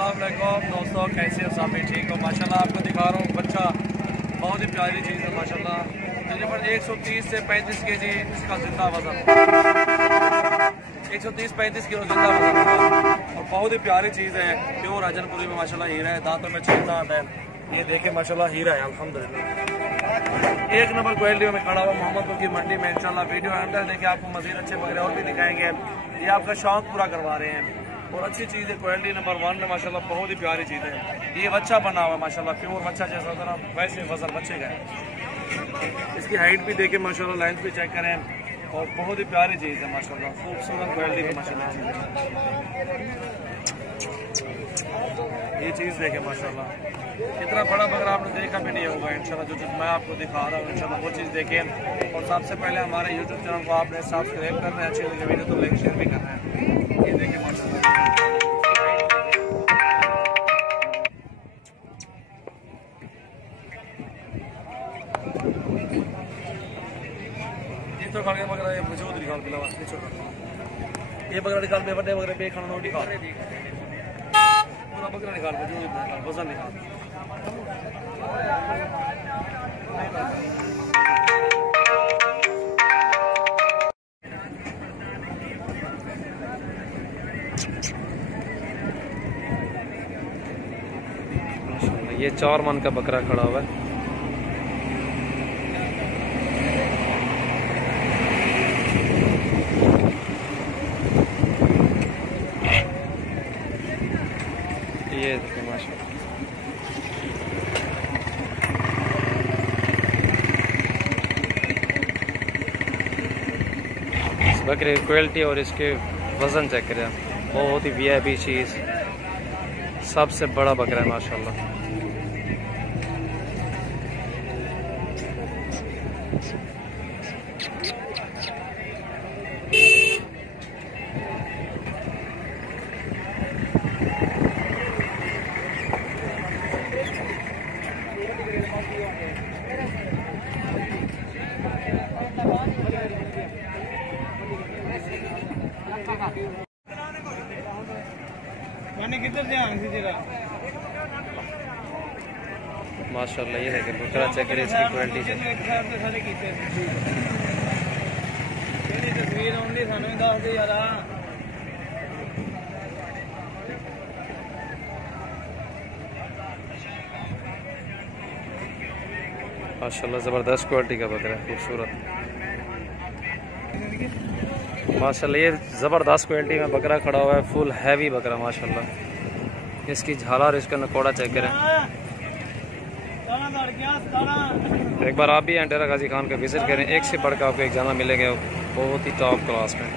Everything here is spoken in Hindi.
अस्सलाम वालेकुम दोस्तों, कैसे हो सब? ठीक हो माशाल्लाह। आपको दिखा रहा हूँ बच्चा, बहुत ही प्यारी चीज़ है माशाल्लाह। तकरीबन 130 से 35 केजी इसका जिंदा वजन, 130-35 किलो जिंदा वजन और बहुत ही प्यारी चीज़ है। प्योर अजनपुरी में माशाल्लाह हीरा है, दांतों में 6 दांत है। ये देखे माशाल्लाह हीरा है अल्हम्दुलिल्लाह। एक नंबर क्वालिटी में खड़ा हुआ मोहम्मदपुर की मंडी में। इंशाल्लाह वीडियो अंदर देखिए, आपको मजीद अच्छे बकरे और भी दिखाएंगे। ये आपका शौक पूरा करवा रहे हैं और अच्छी चीज़ है, क्वालिटी नंबर 1 में माशाल्लाह, बहुत ही प्यारी चीज़ है। ये बच्चा बना हुआ है माशाल्लाह, प्योर बच्चा जैसा होता है ना वैसे वजन बच्चे का है। इसकी हाइट भी देखें माशाल्लाह, लेंथ भी चेक करें और बहुत ही प्यारी चीज़ है माशाल्लाह, खूबसूरत क्वालिटी में माशाल्लाह चीज़ है। ये चीज़ देखें माशाल्लाह, इतना बड़ा बकरा आपने देखा भी नहीं होगा इंशाल्लाह। जो चीज़ मैं आपको दिखा रहा हूँ इंशाल्लाह वो चीज़ देखें। और सबसे पहले हमारे यूट्यूब चैनल को आपने सब्सक्राइब करना है, अच्छी लगी वीडियो तो लाइक शेयर भी करना है। ये देखें माशाल्लाह, तो खा के बकरा ये मुझे उधर निकाल पिला ये बकरा निकाल पे बड़े बकरे पे खाना नोट निकाल पूरा बकरा निकाल पे जो निकाल वजन निकाल। ये 4 मन का बकरा खड़ा हुआ है। ये देखिए माशाल्लाह, इस बकरे की क्वालिटी और इसके वजन चेक करें, बहुत ही वीआईपी चीज़, सबसे बड़ा बकरा है माशाल्लाह। माशाल्लाह ये देखें बकरा चेक करें, इसकी क्वालिटी चेक माशाल्लाह, ज़बरदस्त क्वालिटी का बकरा है, खूबसूरत माशाल्लाह। ये ज़बरदस्त क्वालिटी में बकरा खड़ा हुआ है, फुल हैवी बकरा माशाल्लाह। इसकी झालर, इसका नकोड़ा चेक करें। एक बार आप भी डेरा गाजी खान का विजिट करें, एक से बढ़कर आपको एक जाना मिलेगा बहुत ही टॉप क्लास में।